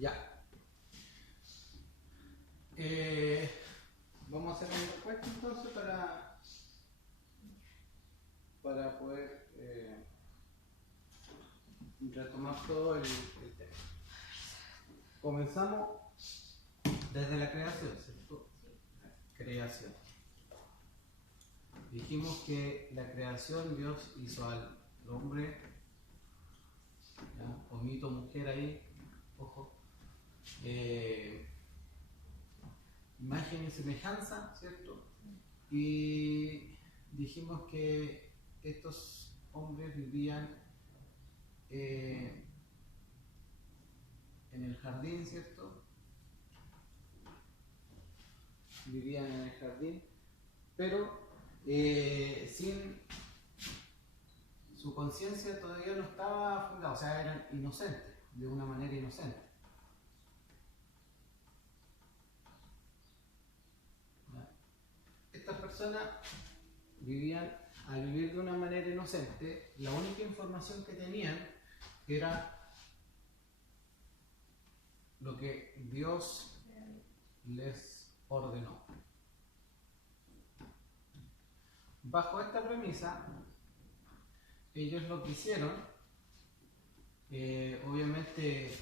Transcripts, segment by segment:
Ya. Vamos a hacer un recuento entonces para poder retomar todo el tema. Comenzamos desde la creación, ¿cierto? Creación. Dijimos que la creación Dios hizo al hombre, ¿ya? Omito mujer ahí, ojo. Imagen y semejanza, ¿cierto? Y dijimos que estos hombres vivían en el jardín, ¿cierto? Vivían en el jardín, pero sin su conciencia todavía no estaba fundada, o sea, eran inocentes, de una manera inocente. Estas personas vivían, al vivir de una manera inocente, la única información que tenían era lo que Dios les ordenó. Bajo esta premisa, ellos lo que hicieron, obviamente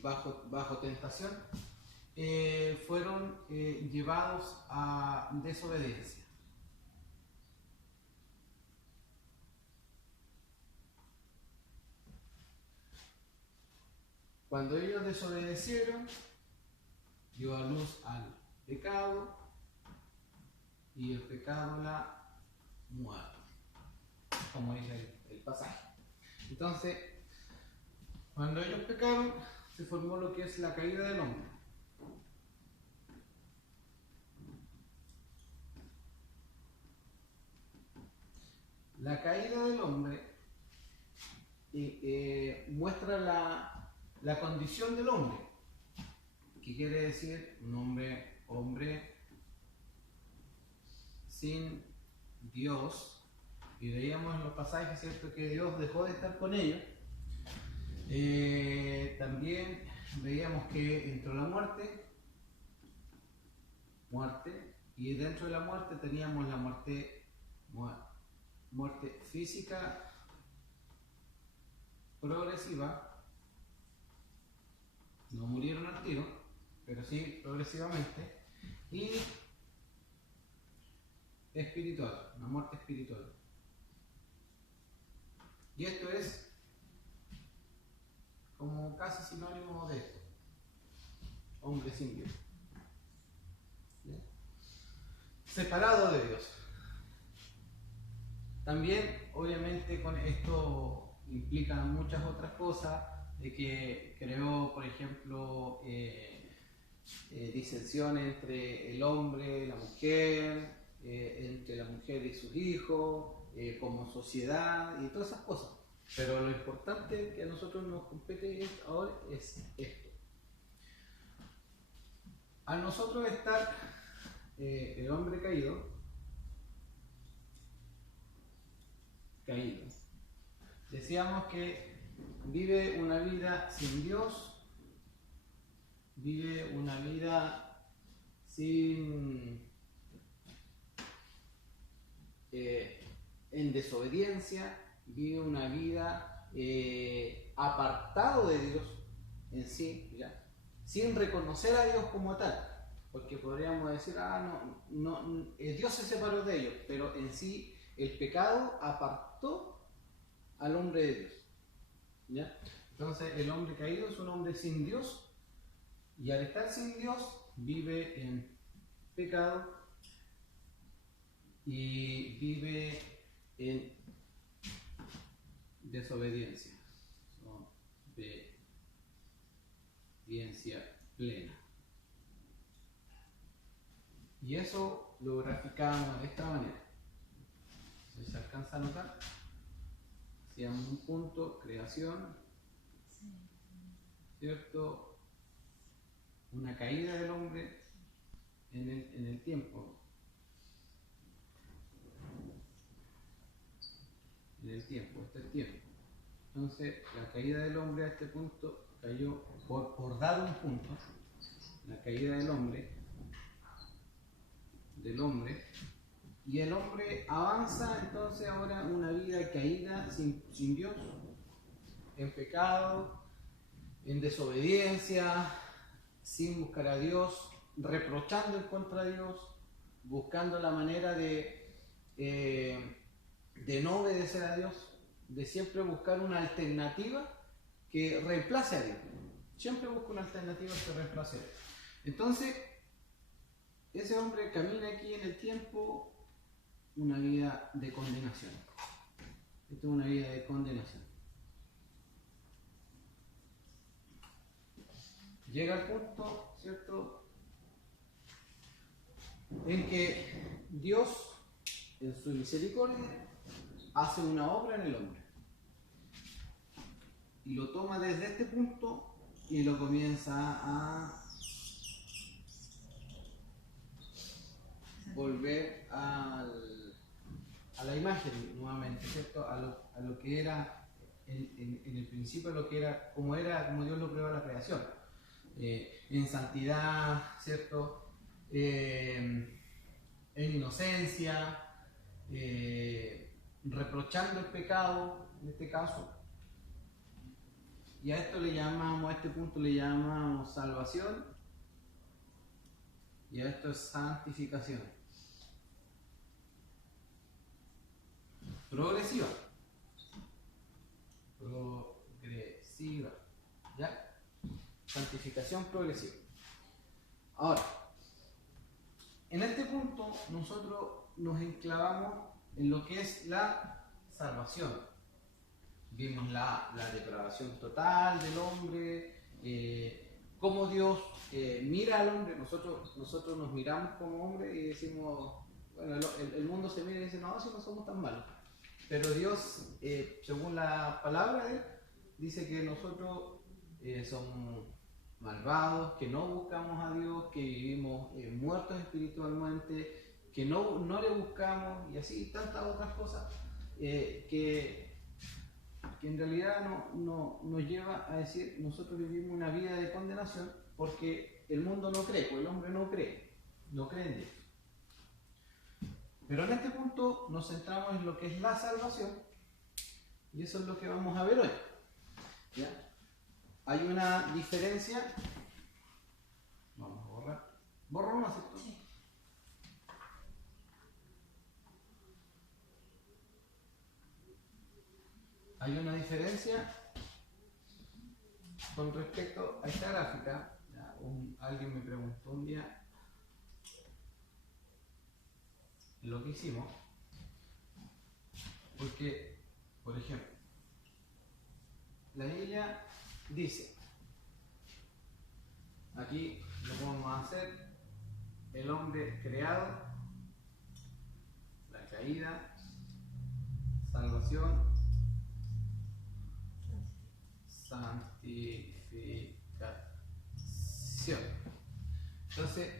bajo tentación, fueron llevados a desobediencia. Cuando ellos desobedecieron, dio a luz al pecado y el pecado la muerte, como dice el pasaje. Entonces, cuando ellos pecaron, se formó lo que es la caída del hombre. La caída del hombre muestra la condición del hombre, que quiere decir un hombre sin Dios, y veíamos en los pasajes, ¿cierto?, que Dios dejó de estar con ellos. También veíamos que entró la muerte, y dentro de la muerte teníamos la muerte física progresiva. No murieron al tiro, pero sí progresivamente, y espiritual, una muerte espiritual. Y esto es como casi sinónimo de esto: hombre sin Dios, ¿sí? Separado de Dios. También, obviamente, con esto implican muchas otras cosas, de que creó, por ejemplo, disensión entre el hombre y la mujer, entre la mujer y sus hijos, como sociedad y todas esas cosas. Pero lo importante que a nosotros nos compete ahora es esto. A nosotros estar el hombre caído, decíamos que vive una vida sin Dios, vive una vida en desobediencia, vive una vida apartado de Dios en sí, ¿ya? Sin reconocer a Dios como tal, porque podríamos decir, Dios se separó de ellos, pero en sí el pecado apartó al hombre de Dios, ¿ya? Entonces el hombre caído es un hombre sin Dios, y al estar sin Dios vive en pecado y vive en desobediencia, obediencia plena. Y eso lo graficamos de esta manera. ¿Se alcanza a notar? Hacíamos un punto, creación, ¿cierto? Una caída del hombre en el tiempo. En el tiempo, este es el tiempo. Entonces, la caída del hombre a este punto cayó por dar un punto, la caída del hombre, y el hombre avanza entonces ahora una vida caída sin Dios, en pecado, en desobediencia, sin buscar a Dios, reprochando en contra de Dios, buscando la manera de no obedecer a Dios, de siempre buscar una alternativa que reemplace a Dios. Siempre busca una alternativa que reemplace a Dios. Entonces, ese hombre camina aquí en el tiempo una vida de condenación. Esta es una vida de condenación. Llega al punto, ¿cierto?, en que Dios, en su misericordia, hace una obra en el hombre. Y lo toma desde este punto y lo comienza a volver a la imagen nuevamente, ¿cierto? A lo que era en el principio, lo que era como Dios lo creó en la creación. En santidad, ¿cierto? En inocencia, reprochando el pecado, en este caso. Y a este punto le llamamos salvación, y a esto es santificación. Progresiva. ¿Ya? Santificación progresiva. Ahora, en este punto nosotros nos enclavamos en lo que es la salvación. Vimos la depravación total del hombre, cómo Dios mira al hombre. Nosotros nos miramos como hombre y decimos, bueno, el mundo se mira y dice, no, si no somos tan malos. Pero Dios, según la palabra de Él, dice que nosotros somos malvados, que no buscamos a Dios, que vivimos muertos espiritualmente, que no le buscamos, y así tantas otras cosas que en realidad nos lleva a decir, nosotros vivimos una vida de condenación porque el mundo no cree, porque el hombre no cree en Dios. Pero en este punto nos centramos en lo que es la salvación, y eso es lo que vamos a ver hoy. ¿Ya? Hay una diferencia. Vamos a borrar. Borramos, ¿cierto? Sí. Hay una diferencia con respecto a esta gráfica. ¿Ya? Alguien me preguntó un día lo que hicimos, porque, por ejemplo, la Biblia dice, aquí lo vamos a hacer, el hombre creado, la caída, salvación, santificación. Entonces,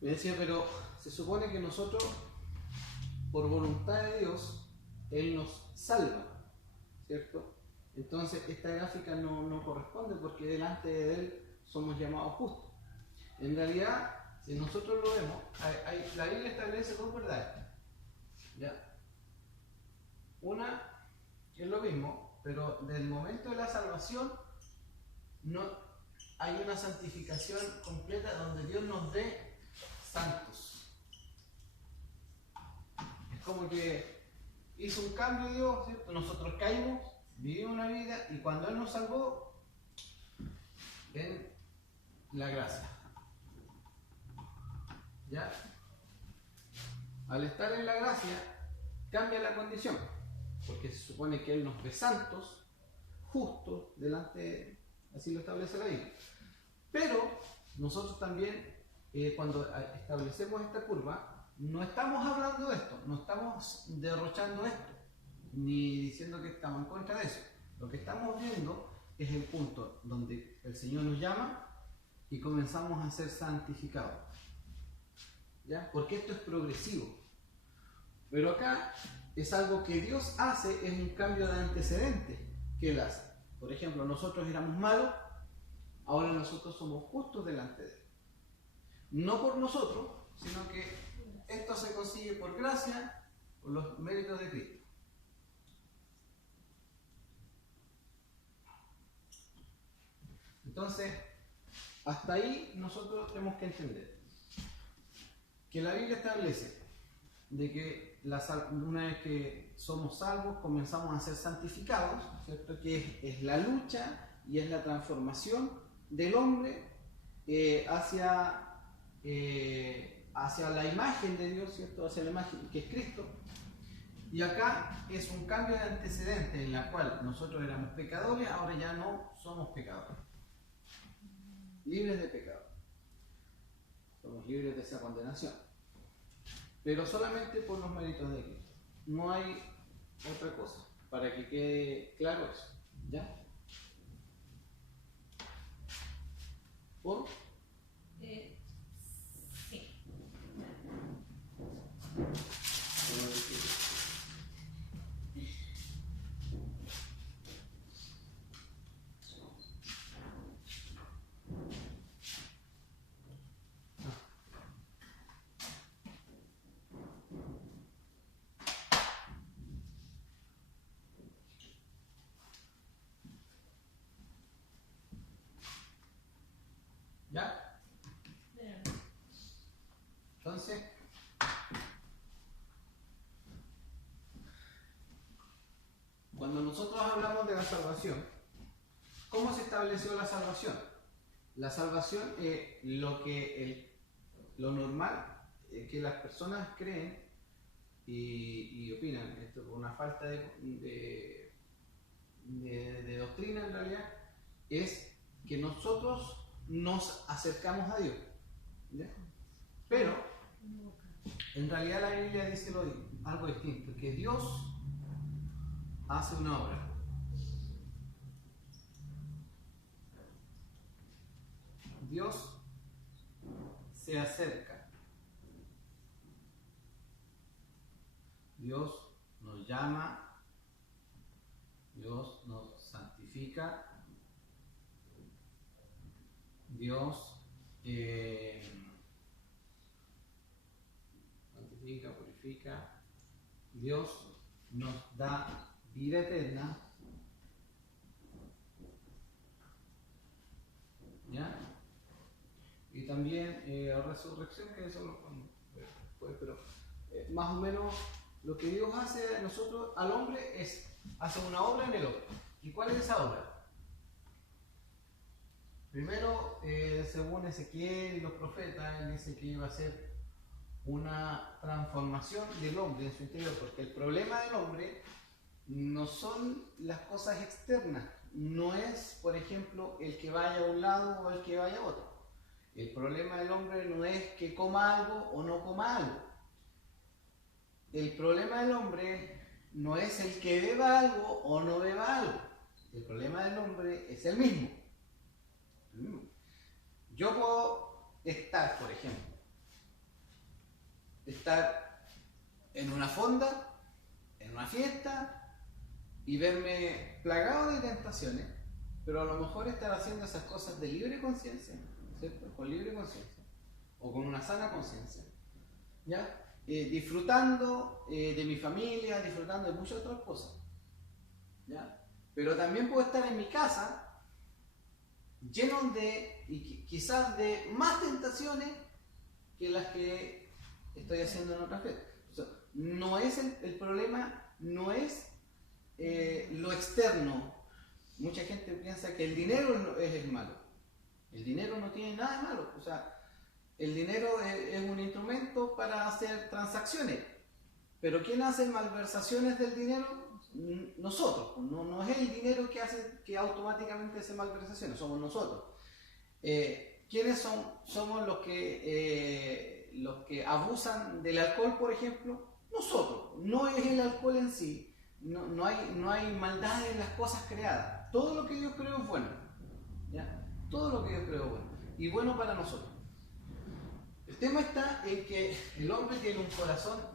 me decía, pero se supone que nosotros, por voluntad de Dios, Él nos salva, ¿cierto? Entonces esta gráfica no corresponde porque delante de Él somos llamados justos. En realidad, si nosotros lo vemos, la Biblia establece dos verdades. ¿Ya? Una es lo mismo, pero del momento de la salvación no hay una santificación completa donde Dios nos dé santos. Es como que hizo un cambio Dios, ¿cierto? Nosotros caímos, vivimos una vida, y cuando Él nos salvó, en la gracia. ¿Ya? Al estar en la gracia, cambia la condición, porque se supone que Él nos ve santos, justos, delante de Él, así lo establece la Biblia. Pero nosotros también, cuando establecemos esta curva, no estamos hablando de esto, no estamos derrochando esto, ni diciendo que estamos en contra de eso. Lo que estamos viendo es el punto donde el Señor nos llama y comenzamos a ser santificados. ¿Ya? Porque esto es progresivo. Pero acá es algo que Dios hace, es un cambio de antecedente que Él hace. Por ejemplo, nosotros éramos malos, ahora nosotros somos justos delante de Él. No por nosotros, sino que esto se consigue por gracia, por los méritos de Cristo. Entonces, hasta ahí nosotros tenemos que entender que la Biblia establece de que una vez que somos salvos comenzamos a ser santificados, ¿cierto? Que es la lucha y es la transformación del hombre hacia la imagen de Dios, ¿cierto? Hacia la imagen que es Cristo. Y acá es un cambio de antecedente en la cual nosotros éramos pecadores, ahora ya no somos pecadores. Libres de pecado. Somos libres de esa condenación. Pero solamente por los méritos de Cristo. No hay otra cosa, para que quede claro eso. ¿Ya? ¿Por? Sí. ¿Ya? Entonces, cuando nosotros hablamos de la salvación, ¿cómo se estableció la salvación? La salvación es lo normal que las personas creen y opinan. Esto es una falta de doctrina en realidad, es que nosotros nos acercamos a Dios. ¿Ya? Pero en realidad la Biblia dice algo distinto, que Dios hace una obra. Dios se acerca. Dios nos llama. Dios nos santifica. Dios santifica, purifica. Dios nos da vida eterna. ¿Ya? Y también resurrección, que eso lo después, pero más o menos lo que Dios hace a nosotros, al hombre, es hacer una obra en el hombre. ¿Y cuál es esa obra? Primero, según Ezequiel y los profetas, él dice que iba a ser una transformación del hombre en su interior, porque el problema del hombre no son las cosas externas, no es, por ejemplo, el que vaya a un lado o el que vaya a otro. El problema del hombre no es que coma algo o no coma algo. El problema del hombre no es el que beba algo o no beba algo. El problema del hombre es el mismo. Yo puedo estar, por ejemplo, en una fonda, en una fiesta, y verme plagado de tentaciones, pero a lo mejor estar haciendo esas cosas de libre conciencia, ¿cierto? Con libre conciencia, o con una sana conciencia, ¿ya? Disfrutando de mi familia, disfrutando de muchas otras cosas, ¿ya? Pero también puedo estar en mi casa, lleno y quizás de más tentaciones que las que estoy haciendo en otras veces. O sea, no es el problema, no es lo externo. Mucha gente piensa que el dinero es el malo. El dinero no tiene nada de malo. O sea, el dinero es un instrumento para hacer transacciones. Pero ¿quién hace malversaciones del dinero? Nosotros. No es el dinero que hace que automáticamente hace malversaciones, somos nosotros. ¿Quiénes son? Somos los que abusan del alcohol, por ejemplo. Nosotros. No es el alcohol en sí. No hay maldad en las cosas creadas. Todo lo que Dios creó es bueno. ¿Ya? Todo lo que Dios creó es bueno. Y bueno para nosotros. El tema está en que el hombre tiene un corazón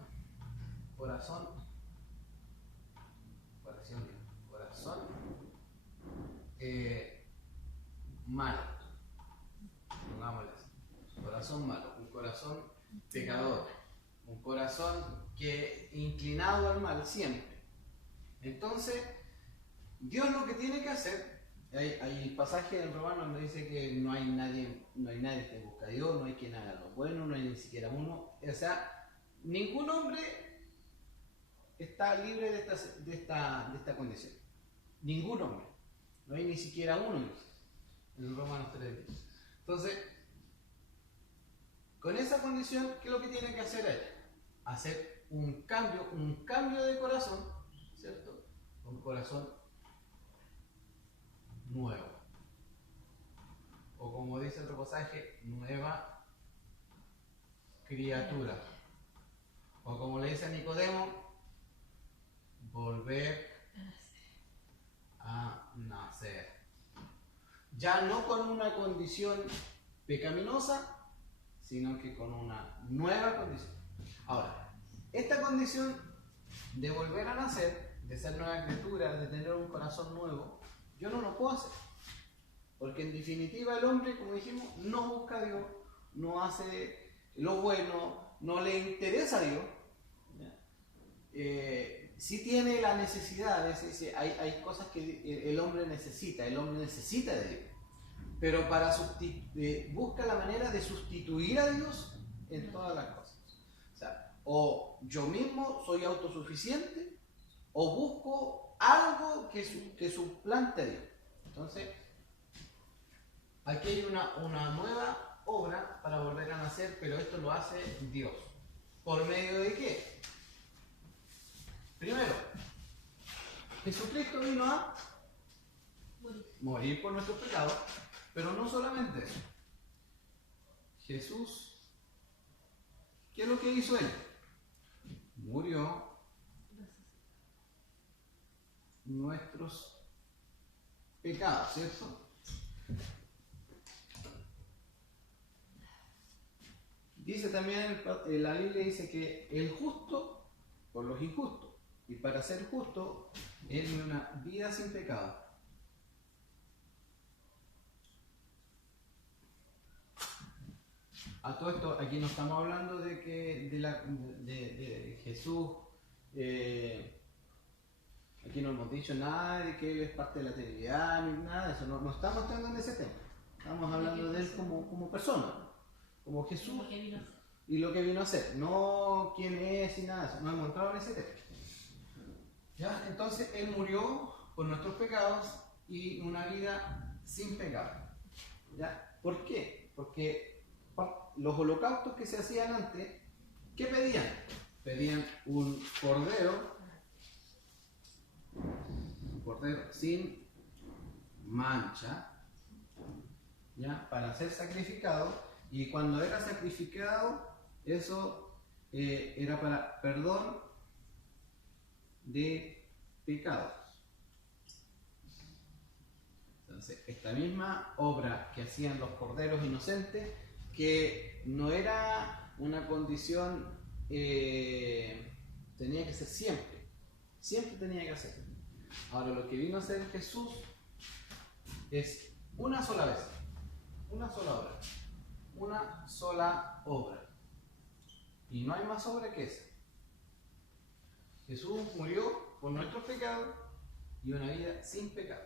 malo, pongámosle así, un corazón malo, un corazón pecador, un corazón que inclinado al mal siempre. Entonces, Dios lo que tiene que hacer, hay pasajes en Romanos donde dice que no hay nadie que busque a Dios, no hay quien haga lo bueno, no hay ni siquiera uno. O sea, ningún hombre está libre de esta condición. Ningún hombre. No hay ni siquiera uno en Romanos 3. Entonces, con esa condición, ¿qué es lo que tiene que hacer él? Hacer un cambio de corazón, ¿cierto? Un corazón nuevo. O como dice otro pasaje, nueva criatura. O como le dice a Nicodemo, volver a nacer. Ya no con una condición pecaminosa, sino que con una nueva condición. Ahora, esta condición de volver a nacer, de ser nueva criatura, de tener un corazón nuevo, yo no lo puedo hacer. Porque en definitiva el hombre, como dijimos, no busca a Dios, no hace lo bueno, no le interesa a Dios. Sí tiene la necesidad, hay cosas que el hombre necesita de Dios. Pero busca la manera de sustituir a Dios en todas las cosas. O sea, o yo mismo soy autosuficiente, o busco algo que suplante a Dios. Entonces, aquí hay una nueva obra para volver a nacer, pero esto lo hace Dios. ¿Por medio de qué? Primero, Jesucristo vino a morir por nuestros pecados, pero no solamente eso. Jesús, ¿qué es lo que hizo él? Murió nuestros pecados, ¿cierto? Dice también, la Biblia dice que el justo por los injustos, y para ser justo, él vive una vida sin pecado. A todo esto, aquí no estamos hablando de Jesús, aquí no hemos dicho nada de que él es parte de la Trinidad, ni nada de eso, no estamos entrando en ese tema. Estamos hablando de él como persona, como Jesús y lo que vino a hacer, no quién es y nada de eso, no hemos entrado en ese tema. ¿Ya? Entonces él murió por nuestros pecados y una vida sin pecado. ¿Ya? ¿Por qué? Porque los holocaustos que se hacían antes, ¿qué pedían? Pedían un cordero sin mancha, ¿ya? Para ser sacrificado, y cuando era sacrificado, eso era para perdón de pecados. Entonces, esta misma obra que hacían los corderos inocentes, que no era una condición, tenía que ser siempre tenía que hacer. Ahora, lo que vino a hacer Jesús es una sola vez, una sola obra, y no hay más obra que esa. Jesús murió por nuestros pecados y una vida sin pecado.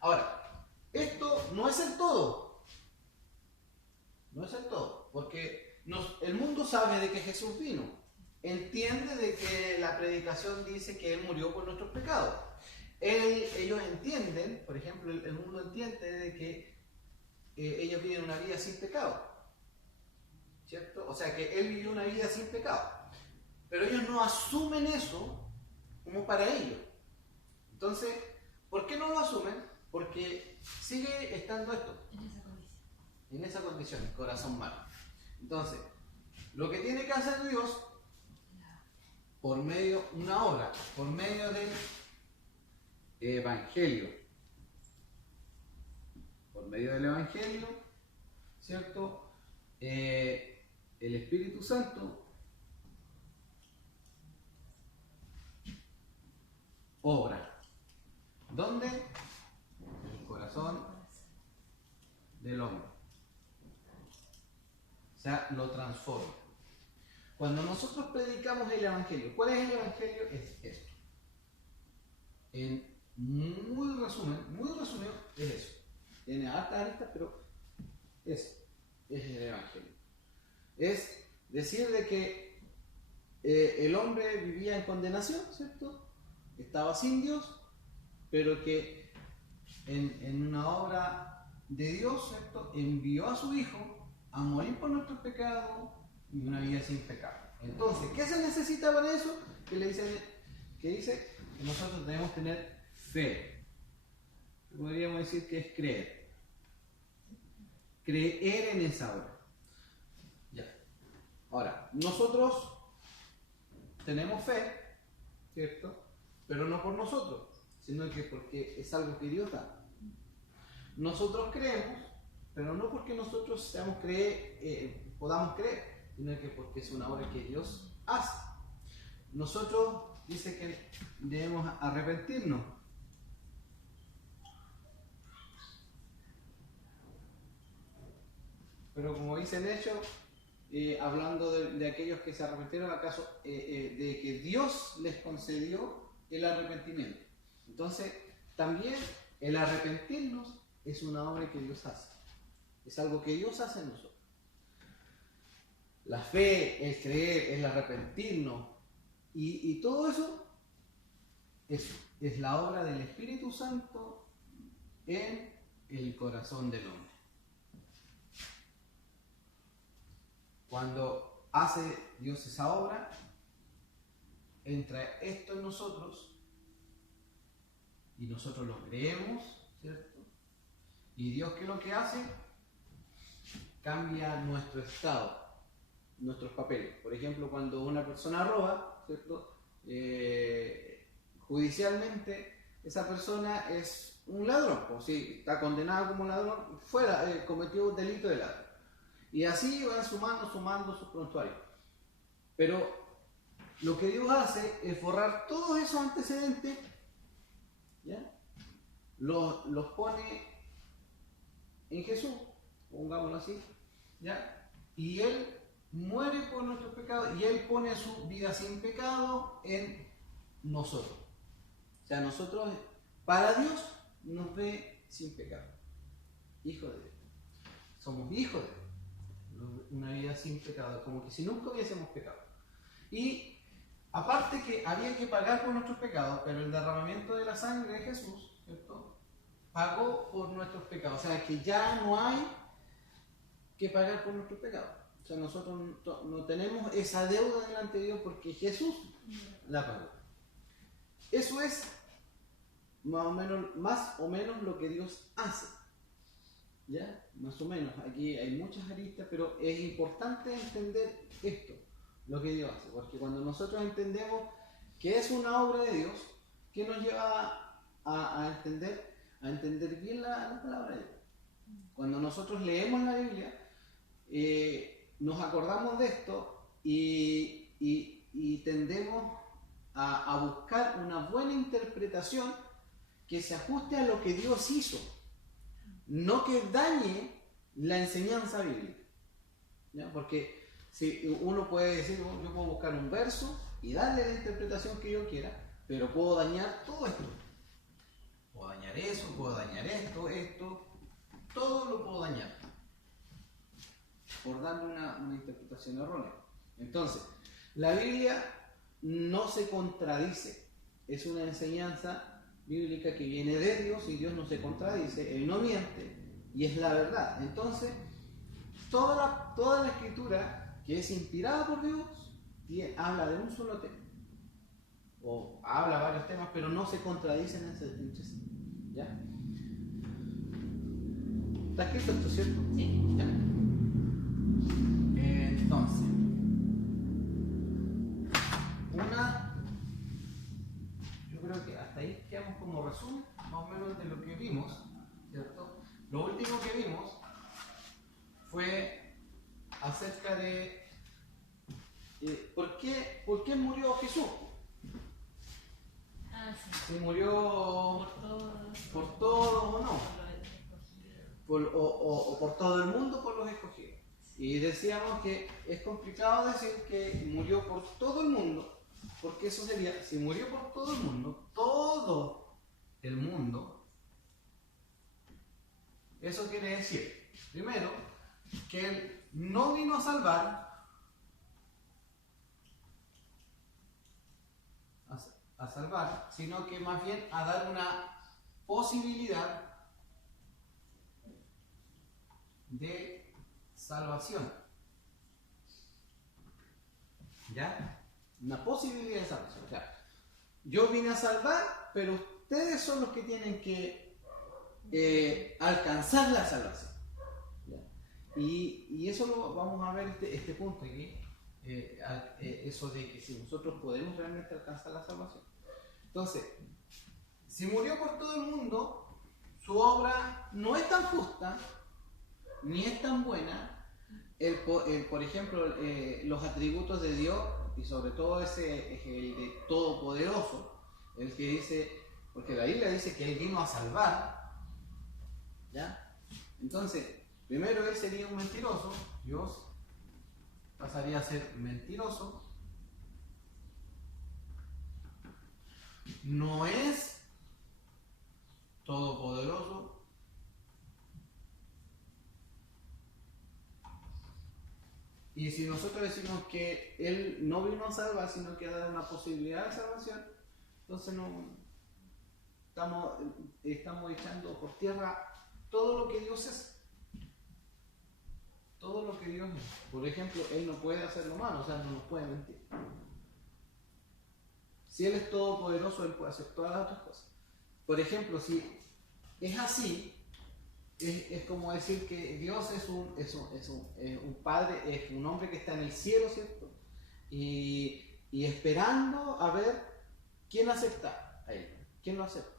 Ahora, esto no es el todo. No es el todo, porque el mundo sabe de que Jesús vino. Entiende de que la predicación dice que Él murió por nuestros pecados. Ellos entienden, por ejemplo, el mundo entiende de que ellos viven una vida sin pecado. ¿Cierto? O sea, que Él vivió una vida sin pecado. Pero ellos no asumen eso como para ellos. Entonces, ¿por qué no lo asumen? Porque sigue estando esto. En esa condición, el corazón malo. Entonces, lo que tiene que hacer Dios, por medio de una obra, por medio del Evangelio, ¿cierto? El Espíritu Santo obra. ¿Dónde? En el corazón. corazón del hombre. O sea, lo transforma. Cuando nosotros predicamos el Evangelio, ¿cuál es el Evangelio? Es esto. En muy resumido, es eso. Tiene hartas aristas, pero eso es el Evangelio. Es decir de que el hombre vivía en condenación, ¿cierto? Estaba sin Dios, pero que en una obra de Dios, ¿cierto? Envió a su Hijo a morir por nuestros pecados y una vida sin pecado. Entonces, ¿qué se necesita para eso? Que dice que nosotros debemos tener fe. Podríamos decir que es creer. Creer en esa obra. Ya. Ahora, nosotros tenemos fe, ¿cierto? Pero no por nosotros, sino que porque es algo que Dios da. Nosotros creemos, pero no porque nosotros podamos creer, sino que porque es una obra que Dios hace. Nosotros dice que debemos arrepentirnos. Pero como dice el hecho, hablando de aquellos que se arrepintieron, acaso de que Dios les concedió el arrepentimiento. Entonces, también el arrepentirnos es una obra que Dios hace. Es algo que Dios hace en nosotros. La fe, el creer, el arrepentirnos y todo eso es la obra del Espíritu Santo en el corazón del hombre. Cuando hace Dios esa obra, entra esto en nosotros y nosotros lo creemos, ¿cierto? Y Dios, ¿qué es lo que hace? Cambia nuestro estado, nuestros papeles. Por ejemplo, cuando una persona roba, ¿cierto? Judicialmente, esa persona es un ladrón, o si está condenado como ladrón, cometió un delito de ladrón. Y así van sumando sus prontuarios. Pero lo que Dios hace es borrar todos esos antecedentes, ¿ya? Los pone en Jesús, pongámoslo así, ¿ya? Y Él muere por nuestros pecados y Él pone su vida sin pecado en nosotros. O sea, nosotros, para Dios, nos ve sin pecado. Hijos de Dios. Somos hijos de Dios. Una vida sin pecado, como que si nunca hubiésemos pecado. Y aparte que había que pagar por nuestros pecados, pero el derramamiento de la sangre de Jesús, ¿cierto?, pagó por nuestros pecados. O sea, que ya no hay que pagar por nuestros pecados. O sea, nosotros no tenemos esa deuda delante de Dios porque Jesús la pagó. Eso es más o menos lo que Dios hace. ¿Ya? Más o menos. Aquí hay muchas aristas, pero es importante entender esto, lo que Dios hace. Porque cuando nosotros entendemos que es una obra de Dios, ¿qué nos lleva a entender bien la palabra de Dios? Cuando nosotros leemos la Biblia, nos acordamos de esto y tendemos a buscar una buena interpretación que se ajuste a lo que Dios hizo, no que dañe la enseñanza bíblica, ¿ya? Porque si uno puede decir, yo puedo buscar un verso y darle la interpretación que yo quiera, pero puedo dañar todo esto. Puedo dañar eso, puedo dañar esto, todo lo puedo dañar por darle una interpretación errónea. Entonces, la Biblia no se contradice, es una enseñanza bíblica que viene de Dios y Dios no se contradice, Él no miente y es la verdad. Entonces, toda la escritura que es inspirada por Dios habla de un solo tema, o habla varios temas, pero no se contradicen entre sí. ¿Ya? ¿Está escrito esto, cierto? Sí. ¿Ya? Entonces, yo creo que hasta ahí quedamos como resumen, más o menos de lo que vimos, ¿cierto? Lo último que vimos fue acerca de ¿por qué murió Jesús? Ah, sí. Si murió Por todos. por todos o no. o por todo el mundo por los escogidos. Y decíamos que es complicado decir que murió por todo el mundo, porque eso sería, si murió por todo el mundo, eso quiere decir, primero, que Él no vino a salvar, sino que más bien a dar una posibilidad de salvación. ¿Ya? Una posibilidad de salvación. O sea, yo vine a salvar, pero ustedes son los que tienen que alcanzar la salvación. ¿Ya? Y eso lo vamos a ver este punto aquí. Eso de que si nosotros podemos realmente alcanzar la salvación. Entonces, si murió por todo el mundo, su obra no es tan justa, ni es tan buena. Por ejemplo, los atributos de Dios, y sobre todo el de Todopoderoso, el que dice, porque la Biblia dice que Él vino a salvar, ¿ya? Entonces, primero Él sería un mentiroso, Dios pasaría a ser mentiroso, no es todopoderoso, y si nosotros decimos que Él no vino a salvar, sino que a dar una posibilidad de salvación, entonces no estamos echando por tierra todo lo que Dios es. Todo lo que Dios es. Por ejemplo, Él no puede hacer lo malo, o sea, no nos puede mentir. Si Él es todopoderoso, Él puede hacer todas las otras cosas. Por ejemplo, si es así, es como decir que Dios es un padre, es un hombre que está en el cielo, ¿cierto? Y esperando a ver quién acepta a Él, quién lo acepta.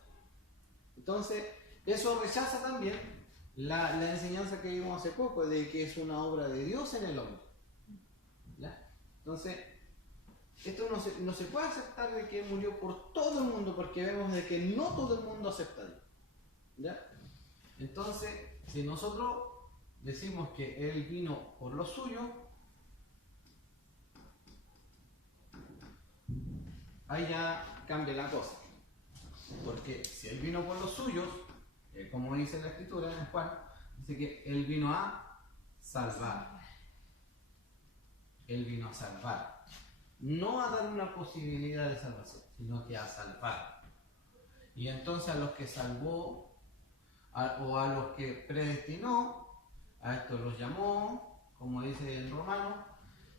Entonces, eso rechaza también la enseñanza que vimos hace poco, de que es una obra de Dios en el hombre. ¿Ya? Entonces, esto no se puede aceptar de que murió por todo el mundo, porque vemos de que no todo el mundo acepta a Dios. ¿Ya? Entonces, si nosotros decimos que Él vino por lo suyo, ahí ya cambia la cosa. Porque si Él vino por los suyos, como dice la Escritura en Juan, dice que Él vino a salvar. Él vino a salvar. No a dar una posibilidad de salvación, sino que a salvar. Y entonces a los que salvó, o a los que predestinó, a estos los llamó, como dice en Romano,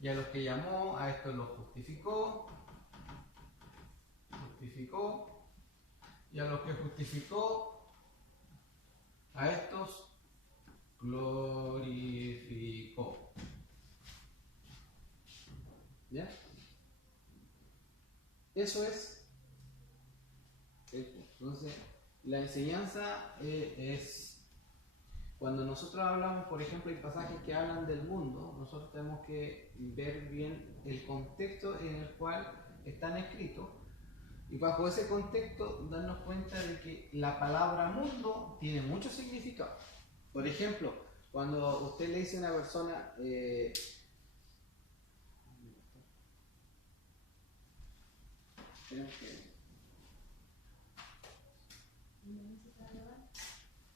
y a los que llamó, a estos los justificó, y a los que justificó, a estos glorificó. ¿Ya? Eso es el punto. Entonces, la enseñanza es, cuando nosotros hablamos, por ejemplo, hay pasajes que hablan del mundo, nosotros tenemos que ver bien el contexto en el cual están escritos, y bajo ese contexto darnos cuenta de que la palabra mundo tiene mucho significado. Por ejemplo, cuando usted le dice a una persona,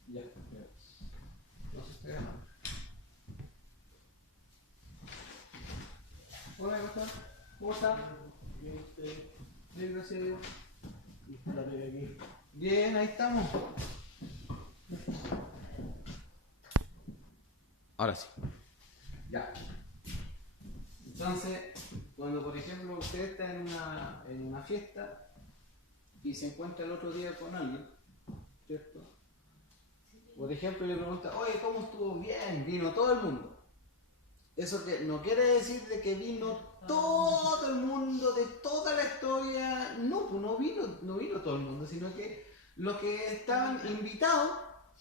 ya, no se está grabando. Hola, ¿cómo está? Bien, gracias a Dios. Bien, ahí estamos. Ahora sí. Ya. Entonces, cuando por ejemplo usted está en una fiesta y se encuentra el otro día con alguien, ¿cierto? Por ejemplo, le pregunta, oye, ¿cómo estuvo? Bien, vino todo el mundo. Eso que no quiere decir de que vino todo el mundo de toda la historia. No, pues no vino todo el mundo, sino que los que estaban invitados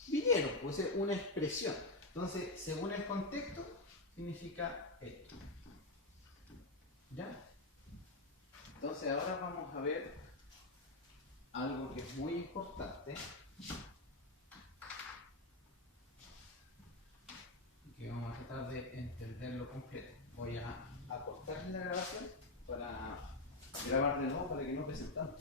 vinieron, pues es una expresión. Entonces, según el contexto, significa esto. ¿Ya? Entonces ahora vamos a ver algo que es muy importante. lo complete. Voy a cortar la grabación para grabar de nuevo para que no pese tanto.